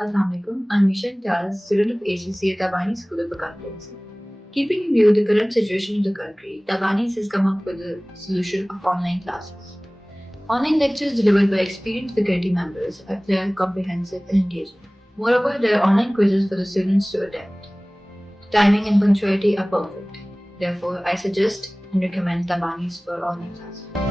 Assalamualaikum. I'm Eisha Imtiaz, student of ACCA Tabani School of Accountancy. Keeping in view the current situation of the country, Tabani has come up with a solution of online classes. Online lectures delivered by experienced faculty members are clear, comprehensive, and engaging. Moreover, there are online quizzes for the students to attempt. Timing and punctuality are perfect. Therefore, I suggest and recommend Tabani's for online classes.